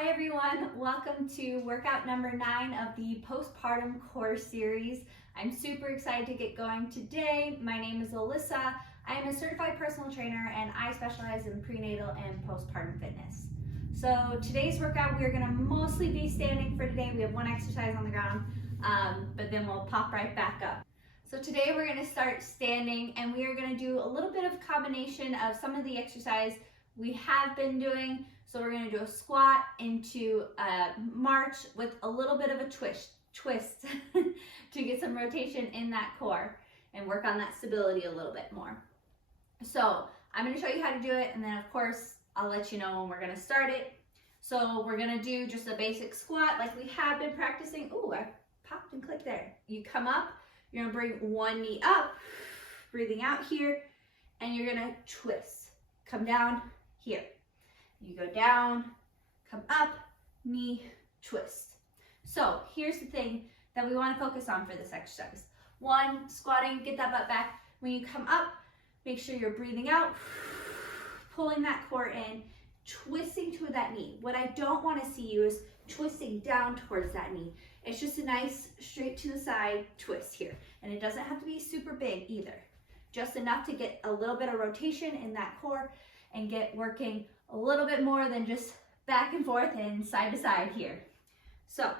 Hi everyone, welcome to workout number 9 of the Postpartum Core Series. I'm super excited to get going today. My name is Alyssa. I am a certified personal trainer and I specialize in prenatal and postpartum fitness. So today's workout, we're gonna mostly be standing for today. We have one exercise on the ground, but then we'll pop right back up. So today we're gonna start standing and we are gonna do a little bit of combination of some of the exercise we have been doing. So we're gonna do a squat into a march with a little bit of a twist to get some rotation in that core and work on that stability a little bit more. So I'm gonna show you how to do it, and then of course, I'll let you know when we're gonna start it. So we're gonna do just a basic squat like we have been practicing. Ooh, I popped and clicked there. You come up, you're gonna bring one knee up, breathing out here, and you're gonna twist. Come down here. You go down, come up, knee, twist. So here's the thing that we want to focus on for this exercise. One, squatting, get that butt back. When you come up, make sure you're breathing out, pulling that core in, twisting to that knee. What I don't want to see you is twisting down towards that knee. It's just a nice straight to the side twist here. And it doesn't have to be super big either. Just enough to get a little bit of rotation in that core and get working a little bit more than just back and forth and side to side here. So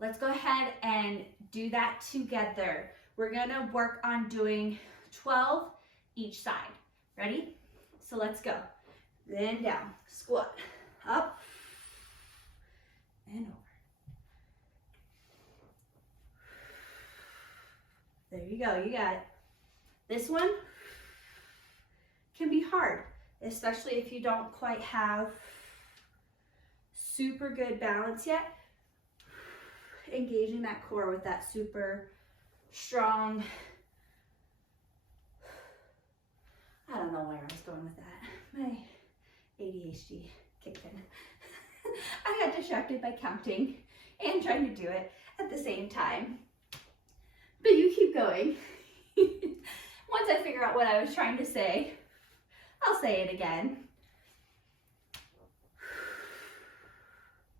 let's go ahead and do that together. We're gonna work on doing 12 each side. Ready? So let's go. Then down, squat, up, and over. There you go, you got it. This one can be hard, especially if you don't quite have super good balance yet. Engaging that core with that super strong, I don't know where I was going with that. My ADHD kicked in. I got distracted by counting and trying to do it at the same time. But you keep going. Once I figure out what I was trying to say, I'll say it again.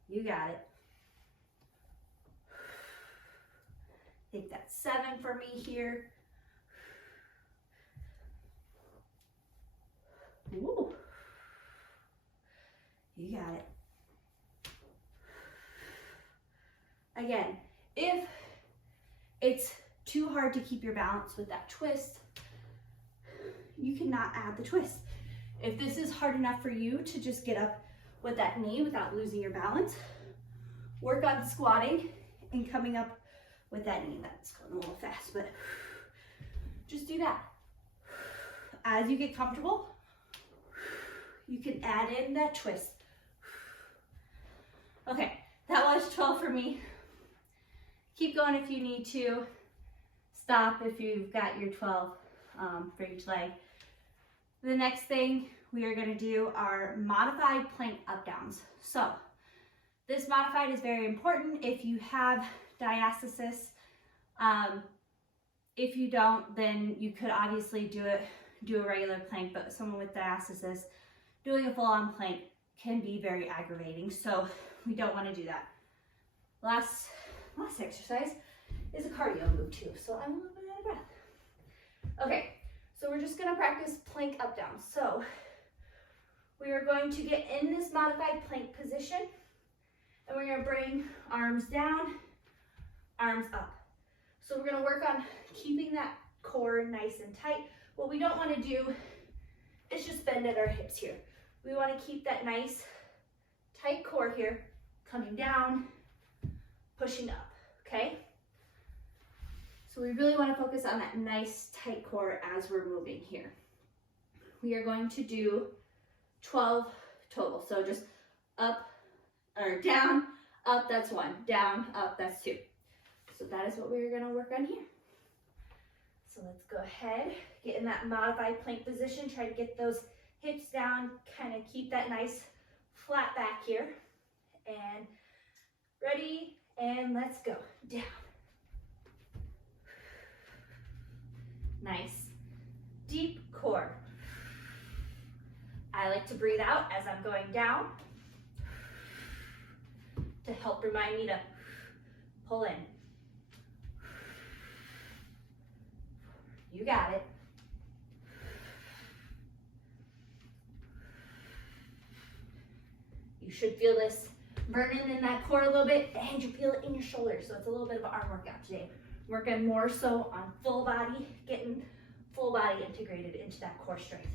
You got it. I think that's 7 for me here. Ooh. You got it. Again, if it's too hard to keep your balance with that twist, you cannot add the twist. If this is hard enough for you to just get up with that knee without losing your balance, work on squatting and coming up with that knee. That's going a little fast, but just do that. As you get comfortable, you can add in that twist. Okay, that was 12 for me. Keep going if you need to. Stop if you've got your 12 for each leg. The next thing we are going to do are modified plank up downs. So this modified is very important if you have diastasis. If you don't, then you could obviously do a regular plank, but someone with diastasis doing a full-on plank can be very aggravating, so we don't want to do that. Last exercise is a cardio move too, so I'm a little bit out of breath. Okay, so we're just going to practice plank up down. So we are going to get in this modified plank position, and we're going to bring arms down, arms up. So we're going to work on keeping that core nice and tight. What we don't want to do is just bend at our hips here. We want to keep that nice tight core here, coming down, pushing up, okay? So we really want to focus on that nice tight core as we're moving here. We are going to do 12 total. So just up or down, up, that's 1. Down, up, that's 2. So that is what we're going to work on here. So let's go ahead, get in that modified plank position, try to get those hips down, kind of keep that nice flat back here. And ready, and let's go. Down. Nice. Deep core. I like to breathe out as I'm going down. help remind me to pull in. You got it. You should feel this burning in that core a little bit, and you feel it in your shoulders. So it's a little bit of an arm workout today. Working more so on full body, getting full body integrated into that core strength.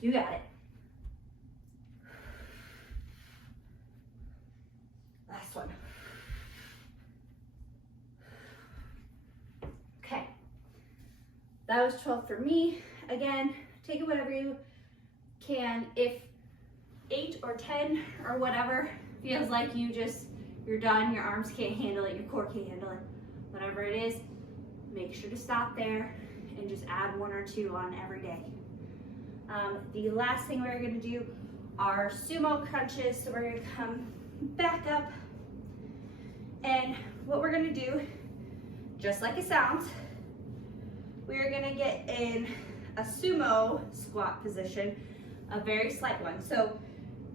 You got it. Last one. Okay. That was 12 for me. Again, take it whatever you can. If 8 or 10 or whatever feels like you're done, your arms can't handle it, your core can't handle it, whatever it is, make sure to stop there and just add 1 or 2 on every day. The last thing we're going to do are sumo crunches. So we're going to come back up, and what we're going to do, just like it sounds, we're going to get in a sumo squat position, a very slight one. So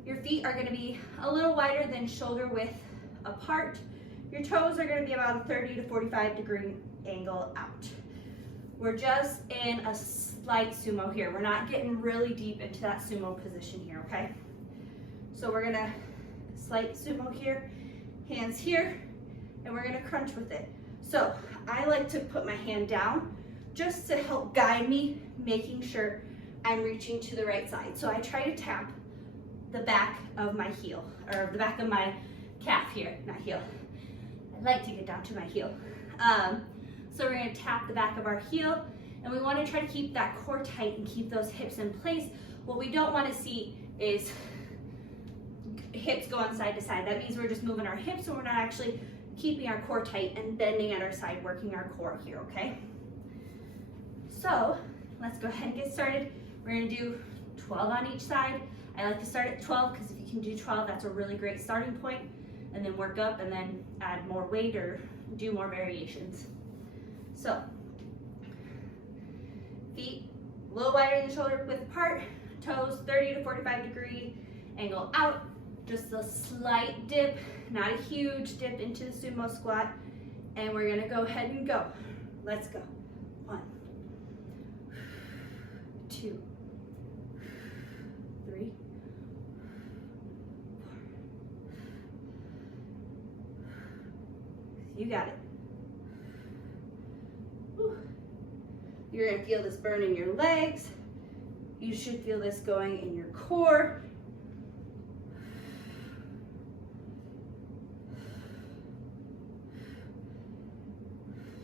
your feet are going to be a little wider than shoulder width apart. Your toes are going to be about a 30 to 45 degree angle out. We're just in a slight sumo here. We're not getting really deep into that sumo position here, okay? So we're gonna slight sumo here, hands here, and we're gonna crunch with it. So I like to put my hand down just to help guide me, making sure I'm reaching to the right side. So I try to tap the back of my heel, or the back of my calf here, not heel. I like to get down to my heel. So we're going to tap the back of our heel, and we want to try to keep that core tight and keep those hips in place. What we don't want to see is hips going side to side. That means we're just moving our hips, and we're not actually keeping our core tight and bending at our side, working our core here, okay? So let's go ahead and get started. We're going to do 12 on each side. I like to start at 12 because if you can do 12, that's a really great starting point, and then work up and then add more weight or do more variations. So, feet a little wider than shoulder width apart, toes 30 to 45 degree angle out, just a slight dip, not a huge dip into the sumo squat, and we're gonna go ahead and go. Let's go. 1, 2, 3, 4. You got it. You're gonna feel this burn in your legs. You should feel this going in your core.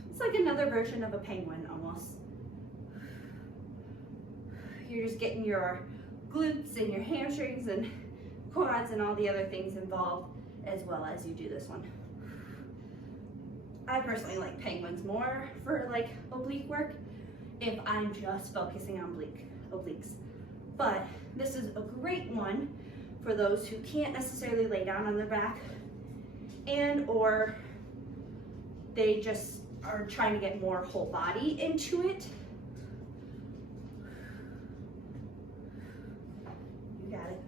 It's like another version of a penguin almost. You're just getting your glutes and your hamstrings and quads and all the other things involved as well as you do this one. I personally like penguins more for like oblique work if I'm just focusing on obliques. But this is a great one for those who can't necessarily lay down on their back and or they just are trying to get more whole body into it. You got it.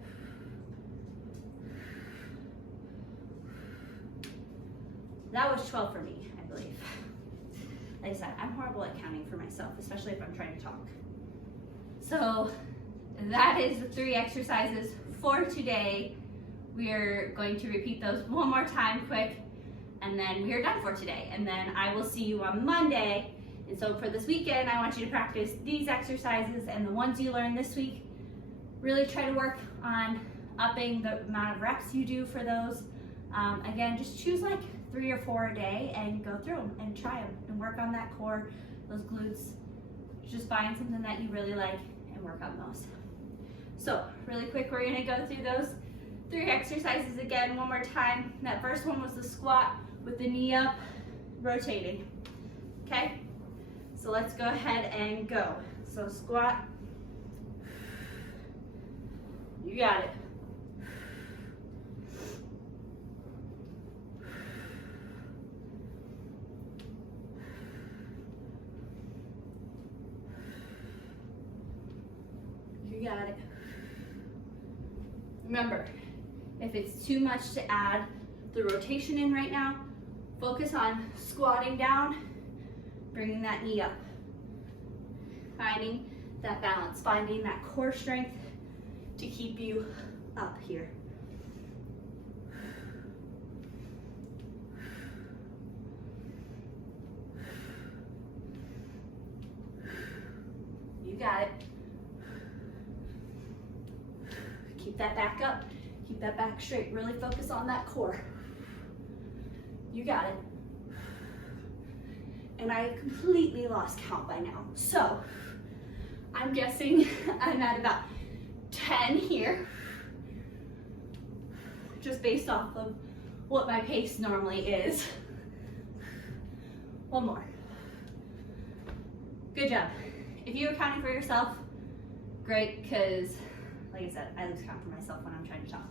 That was 12 for me, I believe. Like I said, I'm horrible at counting for myself, especially if I'm trying to talk. So that is the 3 exercises for today. We are going to repeat those one more time quick, and then we are done for today. And then I will see you on Monday. And so for this weekend, I want you to practice these exercises and the ones you learned this week. Really try to work on upping the amount of reps you do for those. Again, just choose like 3 or 4 a day and go through them and try them and work on that core, those glutes. Just find something that you really like and work on those. So really quick, we're gonna go through those 3 exercises again one more time. That first one was the squat with the knee up, rotating, okay? So let's go ahead and go. So squat, you got it. got it. Remember, if it's too much to add the rotation in right now, focus on squatting down, bringing that knee up. Finding that balance, finding that core strength to keep you up here. You got it. Keep that back up. Keep that back straight. Really focus on that core. You got it. And I completely lost count by now. So I'm guessing I'm at about 10 here, just based off of what my pace normally is. One more. Good job. If you were counting for yourself, great, because like I said, I lose count for myself when I'm trying to talk.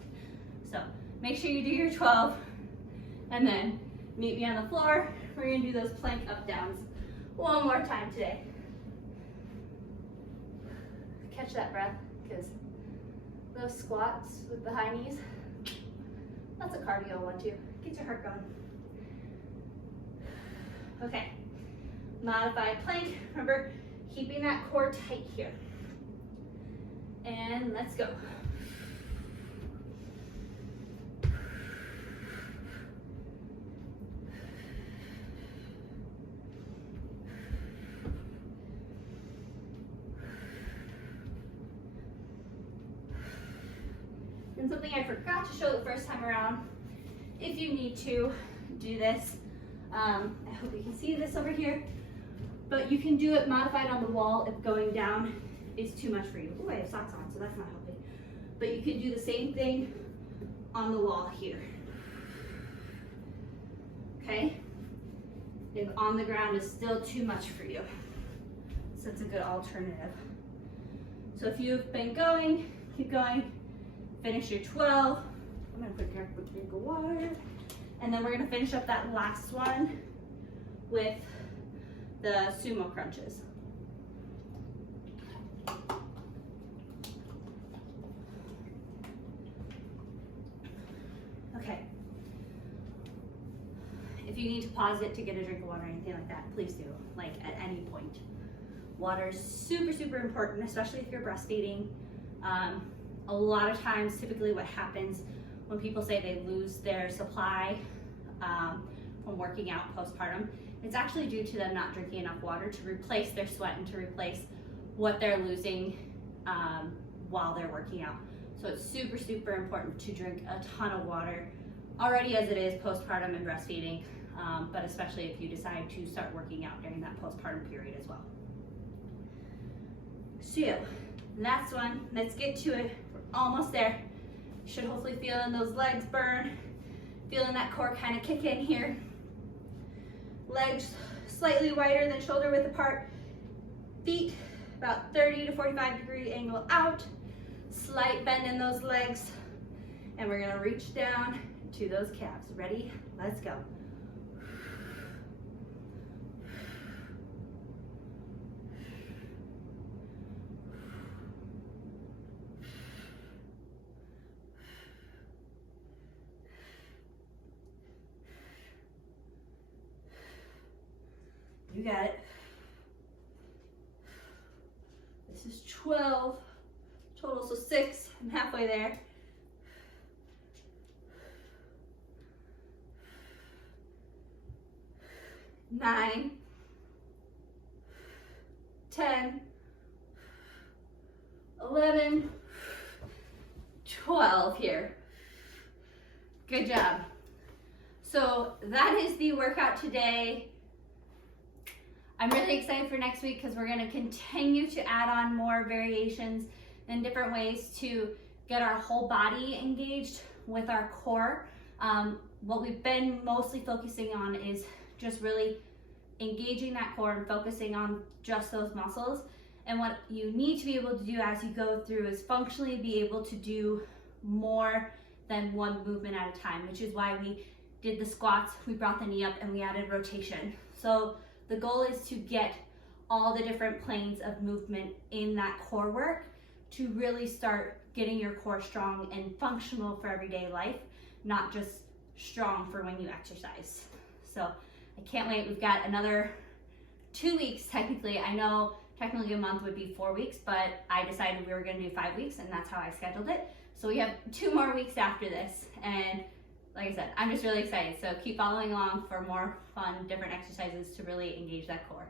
So make sure you do your 12 and then meet me on the floor. We're gonna do those plank up downs one more time today. Catch that breath, because those squats with the high knees, that's a cardio one too. Get your heart going. Okay, modified plank. Remember, keeping that core tight here. And let's go. And something I forgot to show the first time around, if you need to do this, I hope you can see this over here, but you can do it modified on the wall if going down is too much for you. Oh, I have socks on, so that's not helping. But you can do the same thing on the wall here. Okay? If on the ground is still too much for you. So it's a good alternative. So if you've been going, keep going. Finish your 12. I'm gonna put a quick drink of water. And then we're gonna finish up that last one with the sumo crunches. Okay. If you need to pause it to get a drink of water or anything like that, please do, like at any point. Water is super, super important, especially if you're breastfeeding. A lot of times, typically what happens when people say they lose their supply from working out postpartum, it's actually due to them not drinking enough water to replace their sweat and to replace what they're losing while they're working out. So it's super, super important to drink a ton of water already as it is postpartum and breastfeeding, but especially if you decide to start working out during that postpartum period as well. So last one, let's get to it. We're almost there. You should hopefully feeling those legs burn, feeling that core kind of kick in here. Legs slightly wider than shoulder width apart. Feet about 30 to 45-degree angle out. Slight bend in those legs. And we're gonna reach down to those calves. Ready? Let's go. You got it. This is 12 total, so 6. I'm halfway there. 9, 10, 11, 12 here. Good job. So that is the workout today. I'm really excited for next week because we're going to continue to add on more variations and different ways to get our whole body engaged with our core. What we've been mostly focusing on is just really engaging that core and focusing on just those muscles. And what you need to be able to do as you go through is functionally be able to do more than one movement at a time, which is why we did the squats, we brought the knee up, and we added rotation. So the goal is to get all the different planes of movement in that core work to really start getting your core strong and functional for everyday life, not just strong for when you exercise. So I can't wait. We've got another 2 weeks technically. I know technically a month would be 4 weeks, but I decided we were going to do 5 weeks, and that's how I scheduled it. So we have 2 more weeks after this, and like I said, I'm just really excited. So keep following along for more fun, different exercises to really engage that core.